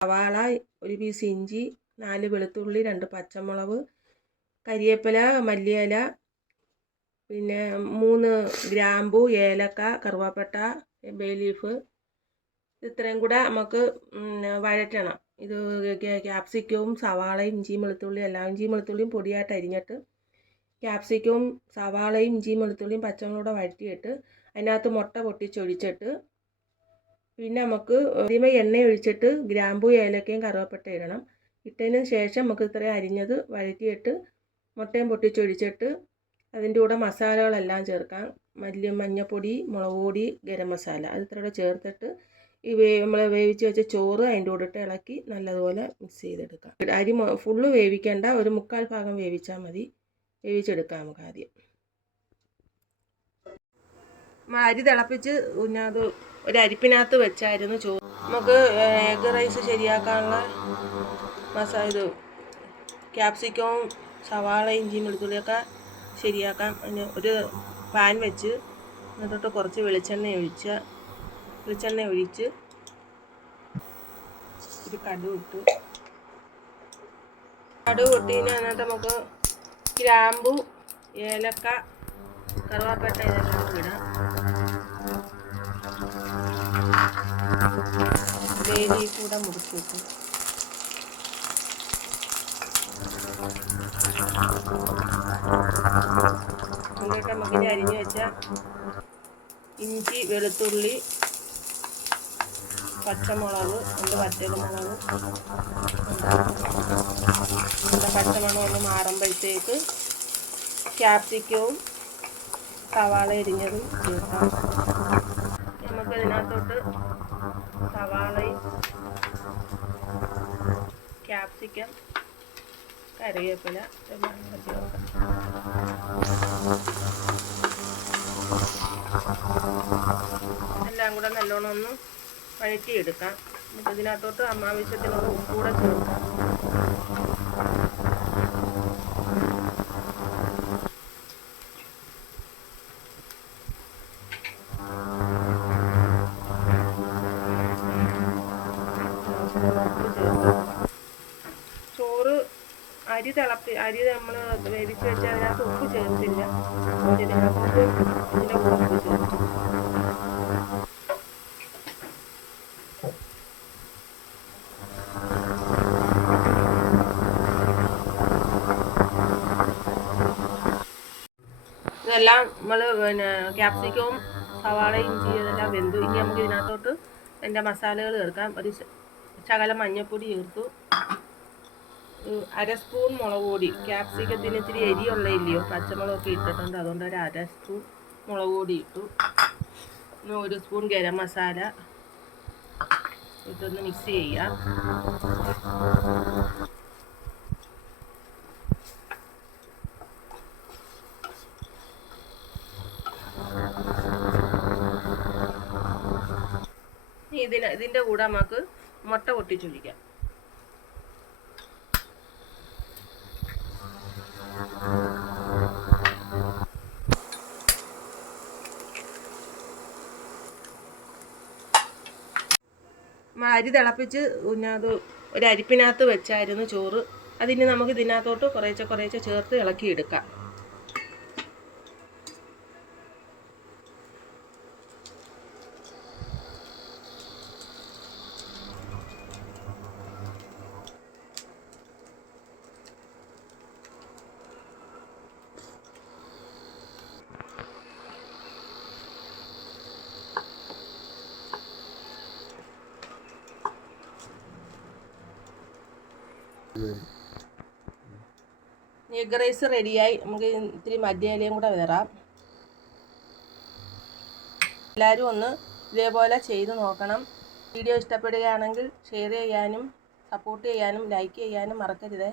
സവാള, ഒരു പീസ് ഇഞ്ചി, 4 വെളുത്തുള്ളി, 2 പച്ചമുളക്, കരിവേപ്പില, മല്ലിയില, പിന്നെ 3 ഗ്രാമ്പു, ഏലക്ക, കറുവാപ്പട്ട, ബേ ലീഫ്. ഇത്രയും കൂടെ നമുക്ക് വഴറ്റണം. ഇത് ക്യാപ്സിക്കവും സവാളയും ഇഞ്ചിയും വെളുത്തുള്ളിയും ഇഞ്ചിയും വെളുത്തുള്ളിയും പൊടിയായിട്ട് അരിഞ്ഞിട്ട് ക്യാപ്സിക്കവും സവാളയും ഇഞ്ചിയും വെളുത്തുള്ളിയും പച്ചമുളകും വഴറ്റിയിട്ട് അതിനകത്ത് മുട്ട പൊട്ടിച്ചൊഴിച്ചിട്ട് പിന്നെ നമുക്ക് ആദ്യമേ എണ്ണ ഒഴിച്ചിട്ട് ഗ്രാമ്പു, ഏലക്കയും കറുവാപ്പട്ട ഇടണം. ഇട്ടതിന് ശേഷം നമുക്ക് ഇത്രയും അരിഞ്ഞത് വഴറ്റിയിട്ട് മുട്ടയും പൊട്ടിച്ചൊഴിച്ചിട്ട് അതിൻ്റെ കൂടെ മസാലകളെല്ലാം ചേർക്കാം. മഞ്ഞൾപ്പൊടി, മുളക് പൊടി, ഗരം മസാല അത് ഇത്രയും ചേർത്തിട്ട് ഈ നമ്മൾ വേവിച്ച് വെച്ച ചോറ് അതിൻ്റെ കൂടെ ഇട്ട് ഇളക്കി നല്ലതുപോലെ മിക്സ് ചെയ്തെടുക്കാം. അരി ഫുള്ള് വേവിക്കേണ്ട, ഒരു 3/4 ഭാഗം വേവിച്ചാൽ മതി. വേവിച്ചെടുക്കാം നമുക്ക് ആദ്യം. അരി തിളപ്പിച്ച് അത് ഒരു അരിപ്പിനകത്ത് വെച്ചായിരുന്നു ചോറ്. നമുക്ക് എഗ് റൈസ് ശരിയാക്കാനുള്ള ഇത് ക്യാപ്സിക്കവും സവാള, ഇഞ്ചിയും വെളുത്തുള്ളിയൊക്കെ ശരിയാക്കാം. അതിന് ഒരു പാൻ വെച്ച് എന്നിട്ട് കുറച്ച് വെളിച്ചെണ്ണ ഒഴിച്ച് ഒരു കടുക് പൊട്ടിന് എന്നിട്ട് നമുക്ക് ഗ്രാമ്പു, ഏലക്ക, കറുവാപ്പട്ട ഇതെല്ലാം ഇടാം. ഗ്രേവി കൂടെ മുറിച്ച് വെക്കും. എന്നിട്ട് നമുക്ക് അരിഞ്ഞു വെച്ച ഇഞ്ചി, വെളുത്തുള്ളി, പച്ചമുളക്, 2 വറ്റൽമുളക്, പച്ചമുളക് ഒന്ന് മാറുമ്പോഴത്തേക്ക് ക്യാപ്സിക്കവും സവാള അരിഞ്ഞതും ചേർക്കാം. നമുക്ക് ഇതിനകത്തോട്ട് സവാളയും ക്യാപ്സിക്കം, കറിവേപ്പില എല്ലാം ചേർക്കാം. എല്ലാം കൂടെ നല്ലോണം ഒന്ന് വഴറ്റിയെടുക്കാം. നമുക്ക് ഇതിനകത്തോട്ട് ആവശ്യത്തിനുള്ള ഉപ്പ് കൂടെ ചേർക്കാം. ചോറ് അരി നമ്മൾ വേവിച്ച് വെച്ച് അതിനകത്ത് ഉപ്പ് ചേർത്തില്ല. ഇതിനകത്തോട്ട് ഇതിൻ്റെ ഉപ്പ് ചേർക്കും. ഇതെല്ലാം നമ്മൾ ക്യാപ്സിക്കവും സവാളയും ഇഞ്ചി ഇതെല്ലാം വെന്തു. ഇനി നമുക്ക് ഇതിനകത്തോട്ട് അതിൻ്റെ മസാലകൾ ചേർക്കാം. ഒരു ശകലം മഞ്ഞൾപ്പൊടി ചേർത്തു, 1/2 സ്പൂൺ മുളക് പൊടി. ക്യാപ്സിക്കത്തിന് ഇത്തിരി എരിയുള്ള ഇല്ലയോ, പച്ചമുളകൊക്കെ ഇട്ടിട്ടുണ്ട്, അതുകൊണ്ട് ഒരു 1/2 സ്പൂൺ മുളക് പൊടി ഇട്ടു. 1 സ്പൂൺ ഗരം മസാല ഇട്ടൊന്ന് മിക്സ് ചെയ്യാം. ഇതിൻ്റെ കൂടെ നമുക്ക് മുട്ട പൊട്ടിച്ചൊഴിക്കാം. അരി തിളപ്പിച്ച് അത് ഒരു അരിപ്പിനകത്ത് വെച്ചായിരുന്നു ചോറ്. അതിന് നമുക്ക് ഇതിനകത്തോട്ട് കുറേശ്ശെ ചേർത്ത് ഇളക്കിയെടുക്കാം. എഗ് റൈസ് റെഡിയായി. നമുക്ക് ഇത്തിരി മല്ലിയിലയും കൂടെ വേറാം. എല്ലാവരും ഒന്ന് ഇതേപോലെ ചെയ്ത് നോക്കണം. വീഡിയോ ഇഷ്ടപ്പെടുകയാണെങ്കിൽ ഷെയർ ചെയ്യാനും സപ്പോർട്ട് ചെയ്യാനും ലൈക്ക് ചെയ്യാനും മറക്കരുത്.